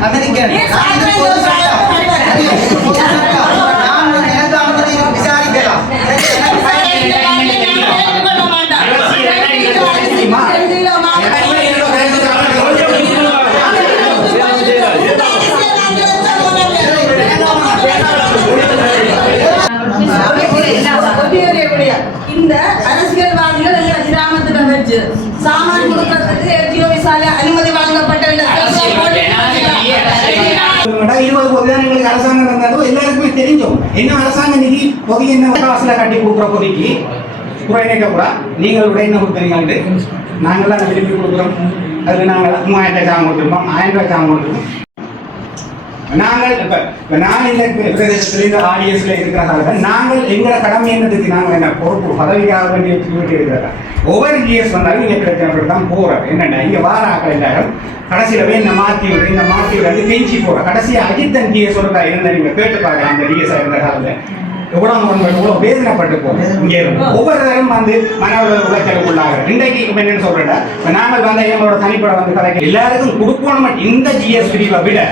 American. இந்த அரசியல்வாதிகள் எங்களை கிராமத்துல வச்சு சாமான் கொடுக்கறதுக்கு எட்டியோ விசால அனுமதி இருபது பொது தான் எங்களுக்கு அரசாங்கம் தந்ததோ. எல்லாருக்குமே தெரிஞ்சோம். என்ன அரசாங்க நிதி பொது என்ன காசுல கட்டி கொடுக்குற பொதுக்கு? குறைநீக்க கூட நீங்கள் விட என்ன கொடுத்தீங்க நாங்கள் தான் விரும்பி கொடுக்குறோம். அதில் நாங்கள் மூவாயிரம் ரூபாய் சாமம் கொடுத்துருப்போம் ஆயிரம் ரூபாய் சாமம் கொடுத்துருப்போம் நாங்கள் இப்ப நான் இந்த பிரதேசத்துல இந்த ஆடியன்ஸ்ல இருக்கிறதால நாங்கள் எங்களை கடமை என்னதுக்கு நாங்கள் என்ன பொறுப்பு பதவிக்காக வேண்டிய வேண்டி இருக்கிறதா? ஒவ்வொரு ஜிஎஸ் வந்தாலும் இங்க பிரச்சனை தான் போறோம் என்னென்ன இங்க வார ஆக்கள் எல்லாரும் கடைசியில போய் இந்த மாத்தி விடு இந்த மாத்தி விடாது பெஞ்சி போற. கடைசியா அஜித்தன் ஜிஎஸ் சொல்றதா இருந்த நீங்க கேட்டு பாருங்க அந்த ஜிஎஸ் இருந்த காலத்துல. எவ்வளவு நம்ம எவ்வளவு வேதனைப்பட்டு போகும் ஒவ்வொரு தரம் வந்து மன உளைச்சலுக்குள்ளாக இன்றைக்கு இப்ப என்னன்னு சொல்றேன் இப்ப நாங்கள் வந்து எங்களோட தனிப்பட வந்து கதைக்கு எல்லாருக்கும் கொடுக்கணும் இந்த ஜிஎஸ் பிரிவை விட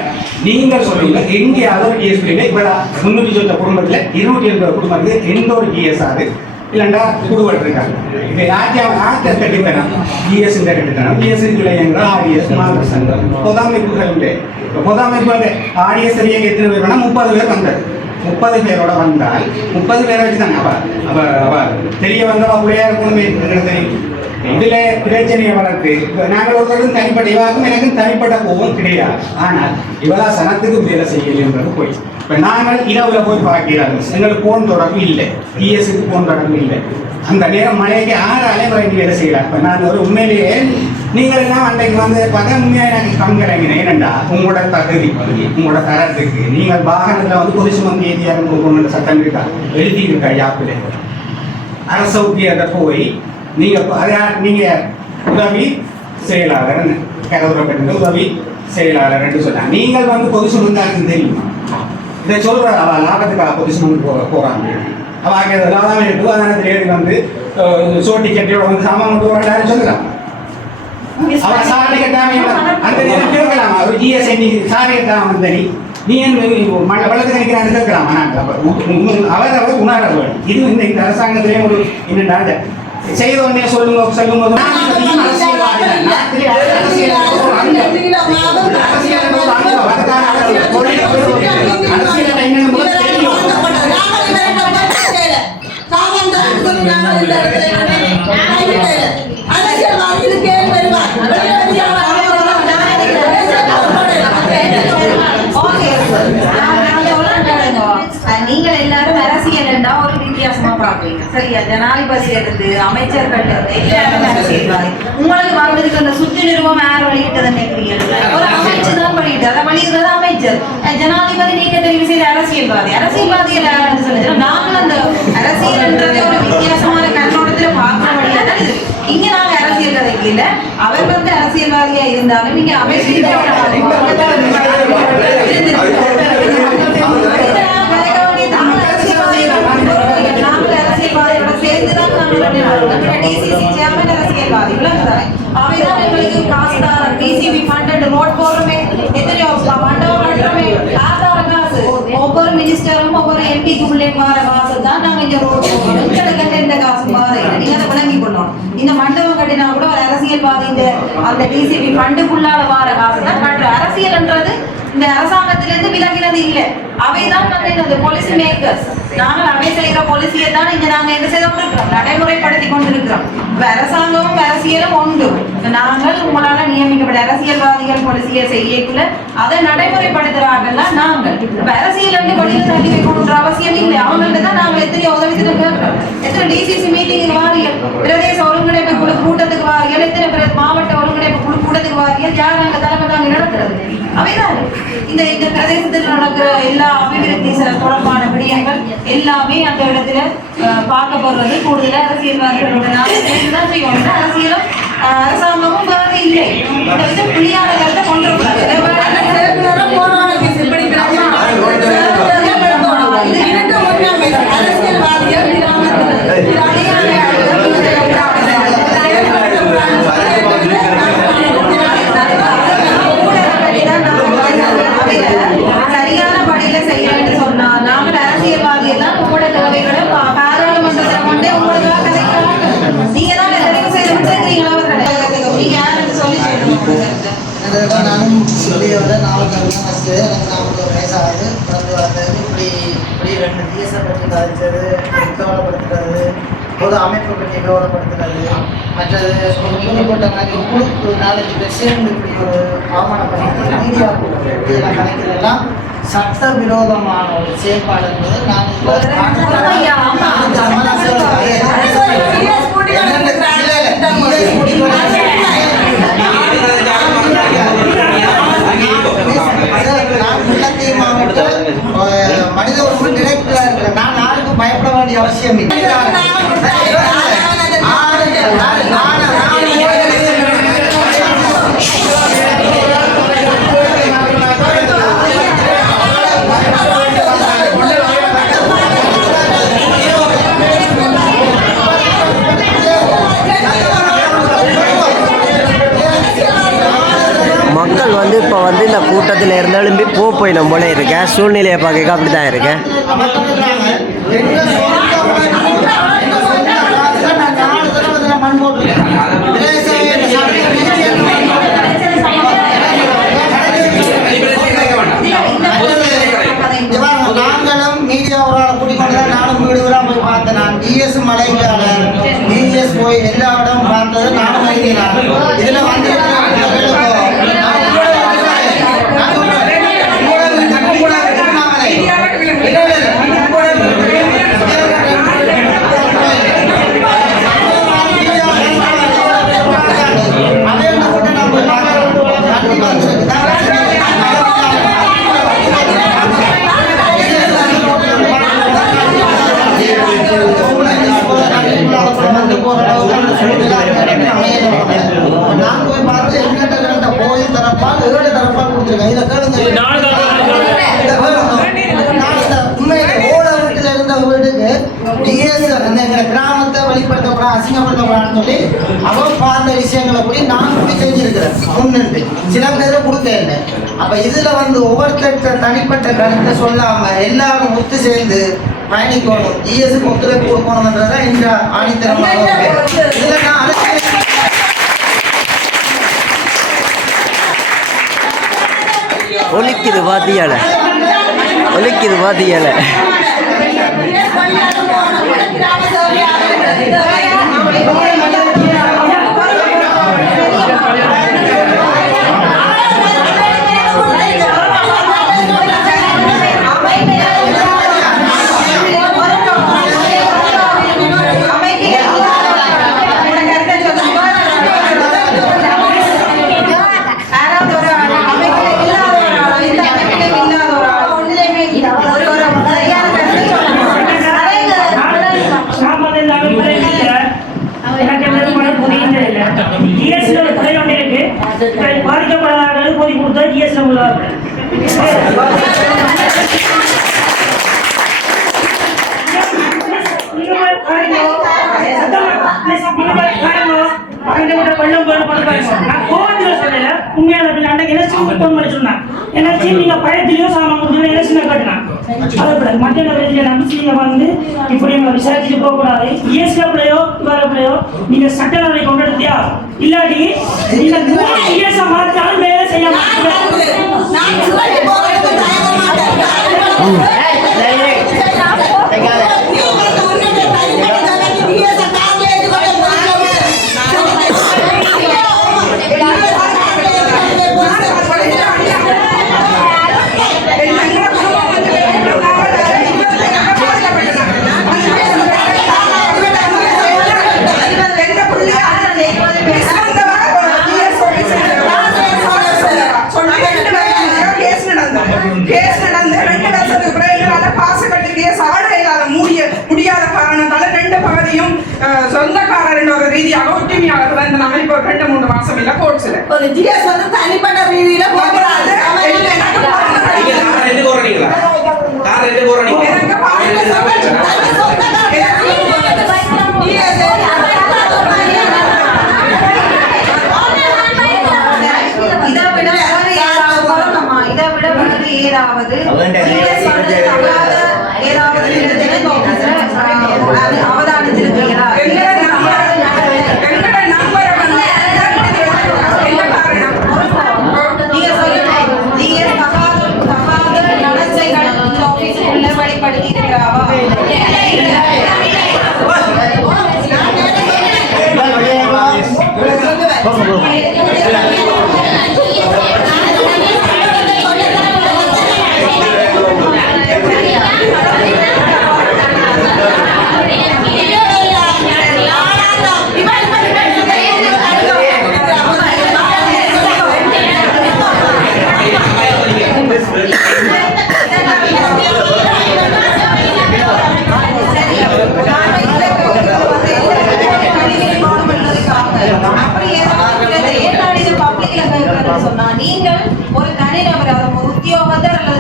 நீங்கள் சொல்லுங்க எங்கேயாவது ஒரு ஜிஎஸ் பிரிவில் இப்ப முன்னூத்தி சொந்த குடும்பத்துல இருநூத்தி எண்பது குடும்பத்துக்கு எந்த ஒரு ஜிஎஸ் ஆகுது இல்லைண்டா குடுவல் இருக்காங்க இது ராஜ்யம் ஆத்த கட்டித்தனம் ஜிஎஸ் இந்த கட்டித்தனம் ஜிஎஸ் என்ற ஆடிஎஸ் மாதிரி சங்கம். பொதாமைப்புகள் உண்டு. இப்போ பொதாமைப்பு வந்து ஆடிஎஸ் சரியாக எத்தனை பேர் வேணால் முப்பது பேர் வந்தது முப்பது பேரோட வந்தால் முப்பது பேரை வச்சு தானே அவ அவ அவ தெரிய வந்தவ அப்படியே இருக்கணும் இதுல பிரச்சனையை வளர்த்து நாங்கள் ஒருத்தருக்கும் தனிப்பட்ட இவாக்கும் எனக்கும் தனிப்பட்ட கோபம் கிடையாது. ஆனால் இவளா சனத்துக்கு வேலை செய்யலைன்றது போய். இப்ப நாங்கள் இரவுல போய் பார்க்கிறாங்க எங்களுக்கு போன் தொடர்பு இல்லை. டிஎஸ்க்கு போன் தொடர்பு இல்லை. அந்த நேரம் மழைக்கு ஆறு அலைமுறைக்கு வேலை செய்யலாம் இப்ப நான் ஒரு உண்மையிலேயே நீங்கள் எல்லாம் அன்றைக்கு வந்து பார்த்தா உண்மையாக எனக்கு கண்கிறீங்க ஏனண்டா உங்களோட தகுதி உங்களோட தரத்துக்கு நீங்கள் வாகனத்தில் வந்து பொலிசு வந்து ஏதியாக போகணுன்ற சட்டம் இருக்கா? எழுதி இருக்கா யாப்பில் அரசு உத்தியோகத்தை போய் நீங்கள் ப- அதை உதவி செயலாளர் கரவுரப்பட்டு உதவி செயலாளர் என்று சொன்னாங்க. நீங்கள் வந்து பொது சுமந்தாருக்கு தெரியுமா? இதை சொல்கிற அவள் லாபத்துக்காக பொது சுமந்து போக போகிறாங்க அவள் அங்கே லாபம் எடுத்து அதனால் வந்து சோட்டி கட்டியோட வந்து சாமான் கொண்டு வரான்னு சொல்லலாம் அவ சாரி கட்டாம. அந்த கேட்கலாமா ஒரு ஜிஎஸ்ஐ சாரி கட்டாம வந்த நீ நீ ஏன் மழை வெள்ளத்துக்கு நிற்கிறான்னு கேட்கலாமா அவர் அவர் உணர வேண்டும் இது இந்த இந்த அரசாங்கத்திலே ஒரு என்னடா செய்த உடனே சொல்லுங்க சொல்லும் போது அரசியல் நீங்கள் எல்லாரும் அரசியல் என்றா ஒரு வித்தியாசமா பாக்குறீங்க சரியா ஜனாதிபதி இருந்து அமைச்சர்கள் இருந்து எல்லாரும் அரசியல்வாதி உங்களுக்கு வாழ்வதற்கு அந்த சுற்று நிறுவனம் யார் வெளியிட்டதை நினைக்கிறீங்க ஒரு அமைச்சர் தான் வெளியிட்டு அதை வெளியிடுறது அமைச்சர் ஜனாதிபதி நீங்க தெரிவு செய்த அரசியல்வாதி அரசியல்வாதிகள் யாருன்னு சொல்லுங்க நாங்கள் அந்த அரசியல்ன்றதை ஒரு வித்தியாசமான கண்ணோட்டத்துல பார்க்க முடியாது இங்க நான் இல்ல அவர் வந்து அரசியல்வாதியா இருந்தாலும் இங்க ஒவ்வொரு மினிஸ்டரும் ஒவ்வொரு எம்பிக்கு உள்ளே வர காசு தான் நாங்க இங்க ரோட் எங்களுக்கு எந்த காசு பாரு நீங்க அதை விளங்கி கொள்ளணும் இந்த மண்டபம் கட்டினா கூட ஒரு அரசியல்வாதி இந்த அந்த டிசிபி ஃபண்டுக்குள்ளால வார காசு தான் கட்டுற அரசியல்ன்றது இந்த அரசாங்கத்திலிருந்து விலகினது இல்லை. அவைதான் வந்து இந்த பாலிசி மேக்கர்ஸ் நாங்கள் அவை செய்கிற பாலிசியை தான் இங்க நாங்க என்ன செய்து கொண்டிருக்கிறோம் நடைமுறைப்படுத்தி கொண்டிருக்கிறோம். அரசாங்கமும் அரசியலும் உண்டு. நாங்கள் உங்களால நியமிக்கப்பட்ட அரசியல்வாதிகள் பாலிசியை செய்யக்குள்ள அதை நடைமுறைப்படுத்துறாங்கல்ல நாங்கள். இப்ப அரசியல் வந்து வெளியில தள்ளி வைக்கணுன்ற அவசியம் இல்லை. அவங்கள்ட்ட தான் நாங்கள் எத்தனை உதவி திட்டம் கேட்கிறோம். எத்தனை டிசிசி மீட்டிங் வாரியல் பிரதேச ஒருங்கிணைப்பு குழு கூட்டத்துக்கு வாரியல் எத்தனை மாவட்ட ஒருங்கிணைப்பு குழு கூட்டத்துக்கு வாரியல் யார் நாங்க தலைமை நடத்துறது அவைதான். இந்த இந்த பிரதேசத்தில் நடக்கிற எல்லா அபிவிருத்தி தொடர்பான விடயங்கள் எல்லாமே அந்த இடத்துல அஹ், பார்க்கப்படுறது. கூடுதல அரசியல்வாதிகளோட செய்யணும் அரசியலும் அரசாங்கமும் வேறு இல்லை. இந்த வித புள்ளியான கருத்தை கொண்டு அரசியல்வாதிகள் வீடியோவில் நாலு கருத்து ஃபஸ்ட்டு எனக்கு நாமக்கல் வயசாகுது பிறந்து வளர்ந்தது இப்படி இப்படி ரெண்டு டிஎஸ்ஐ பற்றி கதைச்சது கவலைப்படுத்துறது பொது அமைப்பு பற்றி கவலைப்படுத்துறது மற்றது சொல்லப்பட்ட மாதிரி குழு நாலஞ்சு பேர் சேர்ந்து இப்படி ஒரு அவமானப்படுத்தி மீடியா கணக்கிலெல்லாம் சட்டவிரோதமான ஒரு செயல்பாடு என்பது நான் இந்த கூட்டத்தில் இருந்து எழும்பி போ போயிடும் போல இருக்கேன் சூழ்நிலையை பார்க்க அப்படி தான் இருக்கேன் அவன் நாங்களும் மீடியா ஒரு ஆளை தான் நானும் வீடு போய் பார்த்தேன். நான் டிஎஸ் மலைக்காளர் டிஎஸ் போய் எல்லா இடமும் பார்த்தது நானும் வைக்கிறார் அசிங்கப்படுத்தக்கூடாதுன்னு சொல்லி அவன் பார்த்த விஷயங்களை கூட நான் கூட செஞ்சிருக்கிறேன் முன்னின்று சில பேரை கொடுக்க இல்லை அப்ப இதுல வந்து ஒவ்வொருத்தர் தனிப்பட்ட கருத்தை சொல்லாம எல்லாரும் ஒத்து சேர்ந்து பயணிக்கணும். டிஎஸ்க்கு ஒத்துழைப்பு கொடுக்கணும்ன்றதான் இந்த ஆணித்தரமாக. இதுல நான் ஒலிக்குது வாத்தியால. ஒலிக்குது வாத்தியால. Vamos நான் கோவத்துல சொல்லல. உண்மையான பிள்ளை. அன்னைக்கு election பண்ணி சொன்னான். என்னாச்சு, நீங்க பயத்திலயோ சாமான் கொடுத்தீங்க, election கட்டினான். அதை விட மற்ற நபர்கள் வந்து இப்படி நம்ம விசாரிச்சுட்டு போக கூடாது இஎஸ்ல பிள்ளையோ இவர பிள்ளையோ நீங்க சட்ட கொண்டு எடுத்தியா இல்லாட்டி நீங்க மூணு இஎஸ் மாத்தாலும் வேலை செய்ய மாட்டீங்க ஒற்றுமையாக வந்து நம்ம இப்போ ரெண்டு மூணு மாசம் இல்ல கோர்ட்ஸ்ல ஒரு ஜிஎஸ் வந்து தனிப்பட்ட ரீதியில போகிறாரு எனக்கு பாருங்க. நீங்க கார் ரெண்டு போறீங்களா கார் ரெண்டு போறீங்க எனக்கு பாருங்க. இதை விட வேறு ஏதாவது சொல்லணுமா? இதை விட வேறு ஏதாவது GS வந்து தவறாத ஏதாவது பிரச்சனை நோக்கத்துல, ஆஹ், அது அவதானித்திருக்கிறீர்களா? எங்களோட நம்பர் எங்களோட நம்பரை வந்து என்ன காரணம் நீங்க சொல்லுங்க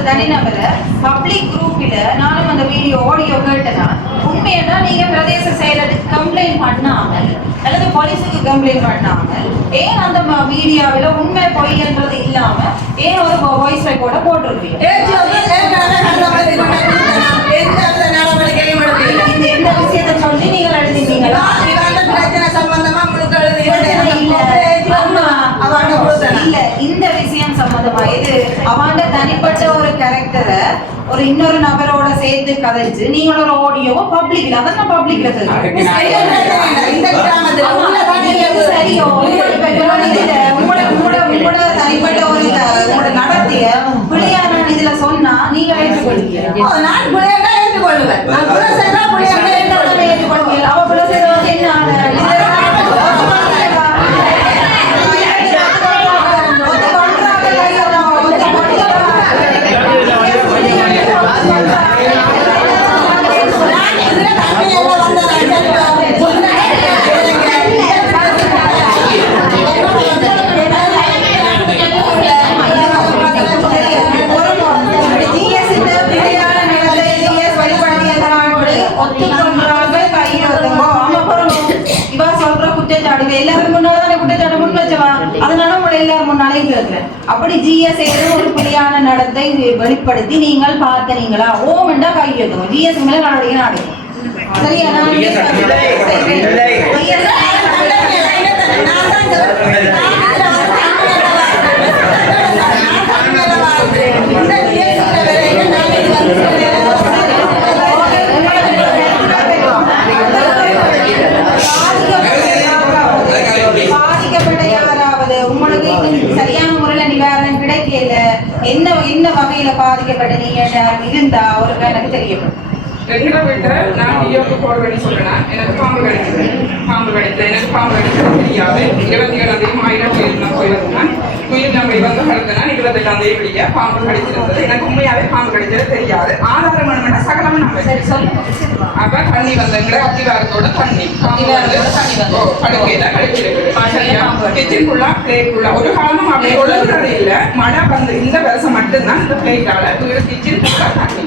தனிநபர பப்ளிக் குரூப்பில் நானும் அந்த வீடியோ ஆடியோ கேட்டேன்னா உண்மையா நீங்க பிரதேச செயலருக்கு கம்ப்ளைண்ட் பண்ணாமல் அல்லது போலீஸுக்கு கம்ப்ளைண்ட் பண்ணாமல் ஏன் அந்த மீடியாவில உண்மை பொய்ன்றது இல்லாம ஏன் ஒரு வாய்ஸ் ரெக்கார்ட போட்டுருவீங்க விஷயம் சம்பந்தமா இது அவன்ட தனிப்பட்ட ஒரு கேரக்டரை ஒரு இன்னொரு நபரோட சேர்த்து கதைச்சு நீங்கள் ஒரு ஆடியோவை பப்ளிக்ல அதான் பப்ளிக்ல சரியோ உங்களோட உங்களோட தனிப்பட்ட ஒரு உங்களோட நடத்திய பிள்ளையான இதுல சொன்னா நீங்க ஏற்றுக்கொள்வீங்க. ஓ, நான் பிள்ளைகளை ஏற்றுக்கொள்ளுவேன். நான் பிள்ளை செய்தா பிள்ளைகளை ஏற்றுக்கொள்ளுவேன். ஏற்றுக்கொள்வீங்க அவ பிள்ளை செய்தவங்க என்ன ஆளு? இதுல தண்ணியில வந்த GS இந்த பிள்ளையான நிலத்தை GS வழிபடுத்தியதனால ஒத்துக்கொண்டார்கள் கையெழுத்துங்க. ஆமா, பாருங்க. இவ சொல்ற குற்றச்சாட்டு இவ எல்லாரும் முன்னால தானே குற்றச்சாட்டு முன் வச்சவா அதனால உங்களை எல்லாரும் முன்னாலையும் கேட்கிறேன் அப்படி ஜிஎஸ் ஏதோ ஒரு பிள்ளையான நடத்தை வெளிப்படுத்தி நீங்கள் பார்த்தனீங்களா ஓமெண்டா கையெழுத்துங்க ஜிஎஸ் மேல நடவடிக்கை சரியா? நான் இல்லை. நான் தான் இந்த கேஸுல வரைக்கும் நான் இது வந்து பாதிக்கப்பட்ட யாராவது உங்களுக்கு இது சரியான முறையில நிவாரணம் கிடைக்கல என்ன என்ன வகையில பாதிக்கப்பட்ட நீங்க யாரும் இருந்தா ஒரு எனக்கு தெரியப்படும் எங்கட வீட்டை நான் டியோக்கு போர் பண்ணி சொல்றேன் எனக்கு பாம்பு கடிக்குது பாம்பு கடித்து எனக்கு பாம்பு கடிக்கிறது தெரியாது இருபத்தி ஏழாம் தேதி ஆயிரத்தி எழுநூறு போயிருந்தேன் உயிர் கலந்தேன் இருபத்தெட்டாம் தேதி பிடிக்க பாம்பு கடிச்சிருந்தது. எனக்கு உண்மையாவே பாம்பு கடிச்சது தெரியாது. ஆதாரம் வேணும்னா சகலம் சொல்லுங்க அப்ப தண்ணி வந்தங்கிற அத்திவாரத்தோட தண்ணி. பாம்பு வந்து படுக்கையில கழிச்சிருக்கு சரியா? கிச்சன் ஃபுல்லா பிளேட் ஃபுல்லா ஒரு காரணம் அப்படி ஒழுங்குறது இல்ல. மழை வந்து இந்த வருஷம் மட்டும்தான் இந்த பிளேட்டால கிச்சன் ஃபுல்லா தண்ணி.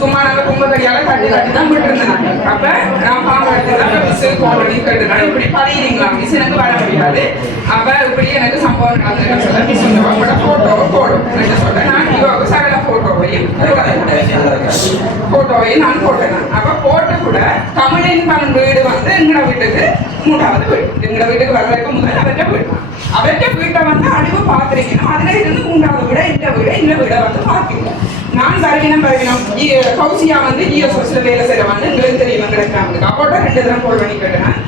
சும்மா நாங்க கும்பகரியால கட்டி கட்டி தான் விட்டு இருந்தேன் அப்ப நான் பாம்பு எடுத்துதான் மிஸ் கால் பண்ணி இப்படி பழகிறீங்களா மிஸ் எனக்கு வர முடியாது. அப்ப இப்படி எனக்கு சம்பவம் நடந்ததுன்னு சொல்ல மிஸ் இந்த உங்களோட போட்டோவை போடும் என்று சொல்ல நான் இவங்க சகல போட்டோவையும் போட்டோவையும் நான் போட்டேன். அப்ப போட்டு கூட தமிழின் பணம் வீடு வந்து எங்கட வீட்டுக்கு மூணாவது வீடு. எங்கட வீட்டுக்கு வர்றதுக்கு முதல் அவர்கிட்ட வீடு அவர்கிட்ட வீட்டை வந்து அடிவு பார்த்துருக்கணும். அதுல இருந்து மூன்றாவது வீட இந்த வீடு இந்த வீடை வந்து பார்க்கல நான் பரவினம் பரவினம் கௌசியா வந்து இஎஸ்எஸ்ல வேலை செய்யறவங்க எங்களுக்கு தெரியும்? எங்களுக்கு அப்போட்ட ரெண்டு தினம் போல் பண்ணி கேட்டேன்?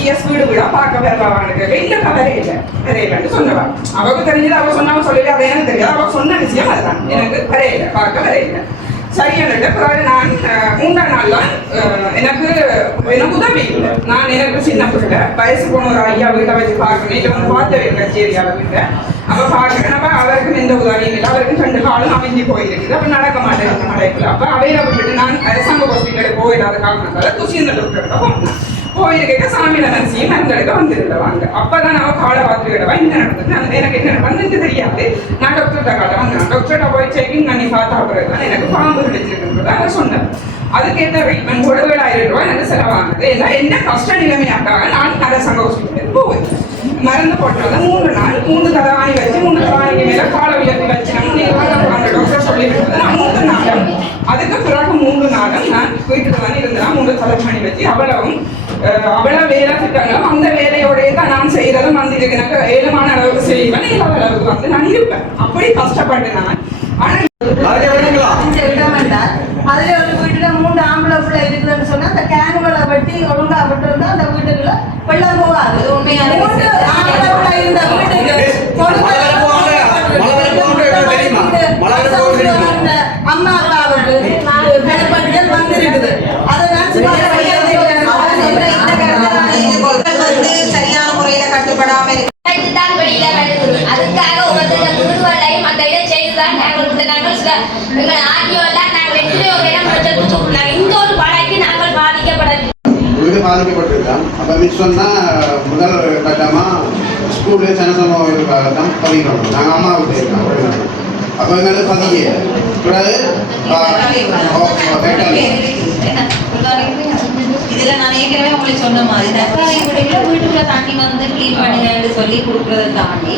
இஎஸ் வீடு வீடா பார்க்க வரவான்னு கேட்க இல்ல கவரே இல்லை வரையிலன்னு சொன்னவா. அவக்கு தெரிஞ்சது அவ சொன்னவ சொல்லல அது எனக்கு தெரியாது. அவ சொன்ன விஷயம் அதுதான். எனக்கு வரையில பார்க்க வரையில சரியானது பிறகு நான் மூன்றாம் நாள் தான் எனக்கு எனக்கு உதவி. இல்லை நான் எனக்கு சின்ன பிள்ளை. வயசு போன ஒரு ஐயா வீட்டை வச்சு பார்க்கணும். இல்லை வந்து பார்த்து வைக்க கச்சேரியாவை வீட்டை அப்ப பார்க்கணும். அவருக்கும் எந்த உதவியும் இல்லை. அவருக்கும் ரெண்டு காலும் அமைஞ்சு போயிருக்குது. அப்போ நடக்க மாட்டேங்குது நடக்கல. அப்போ அவையில விட்டுட்டு நான் அரசாங்க ஹாஸ்பிட்டலுக்கு போயிடாத காரணத்தால துசியந்த டாக்டர்கிட்ட போனேன். போயிருக்க சாமியில நரசியை மருந்தெடுக்க வந்துருந்தவாங்க அப்பதான் நான் காலை பார்த்துக்கிட்டவா என்ன நடந்தது? அந்த எனக்கு என்ன நடந்தது தெரியாது. நான் டாக்டர்கிட்ட காட்ட வந்து டாக்டர்கிட்ட போய் செக்கிங் பண்ணி பார்த்தா பிறகு. எனக்கு பாம்பு கிடைச்சிருக்குன்றத சொன்னேன். அதுக்கேற்ற ட்ரீட்மெண்ட் ஒரு ஆயிரம் ரூபாய் எனக்கு செலவானது. ஏன்னா என்ன கஷ்ட நிலைமையாக்காக நான் அரசாங்க ஹாஸ்பிட்டலுக்கு போவேன். மருந்து போட்டது மூணு நாள் மூணு தலவாணி வச்சு மூணு தலவாணிக்கு மேல கால உயர்த்தி வச்சு நம்ம டாக்டர் சொல்லியிருந்தது நான் மூணு நாளும் அதுக்கு பிறகு மூணு நாளும் நான் வீட்டுக்கு தான் இருந்தேன் மூணு தலைமணி வச்சு அவ்வளவும் அஹ், அவ்வளவு வேலை திட்டங்களும் அந்த வேலையோடய தான் நான் செய்யறதும் வந்து இதுக்கு எனக்கு ஏழுமான அளவுக்கு செய்வேன் இல்லாத அளவுக்கு வந்து நான் இருப்பேன். அப்படி கஷ்டப்பட்டு நான் ஆனா இந்த இடம் என்றால் அதுல ஒரு வீட்டுல மூணு ஆம்பளை பிள்ளை இருக்குதுன்னு சொன்னா அந்த கேனுகளை வெட்டி ஒழுங்கா விட்டுருந்தா அந்த வீட்டுக்குள்ள வெள்ளம் போகாது அது உண்மையான மூணு விஷயம். ஆம்பளை பிள்ளை இருந்த வீட்டுக்கு மழை வர போகாது. மழை வர போகுது தெரியுமா? வர போகுது தெரியுமா? அந்த அம்மா அப்பாவுக்கு பெருப்பட்டிகள் வந்திருக்குது. அதை நான் இந்த சரியான முறையில கட்டுப்படாம இருக்கு. தான் வெளியில வருது அதுக்காக ஒவ்வொருத்தர குருவலையும் அந்த இதை செய்துதான் நாங்கள். இந்த நாங்கள் சில எங்கள் ஆடியோ எல்லாம் நாங்கள் எத்தனையோ இடம் கொடுத்துருக்கோம் இந்த ஒரு முழுக்க பாதிக்கப்பட்டிருக்கான் அப்போ மிஸ் சொன்னால் முதல் கட்டமாக ஸ்கூலில் சனசமம் தான் பதிக்கணும் நாங்கள் அம்மா வீட்டு இருக்கோம். அப்போ எங்களுக்கு பதிய பிறகு. இதுல நான் ஏற்கனவே உங்களுக்கு சொன்ன மாதிரி தற்காலிக வீட்டுக்குள்ள தண்ணி வந்து கிளீன் பண்ணுங்கன்னு சொல்லி கொடுக்கறதை தாண்டி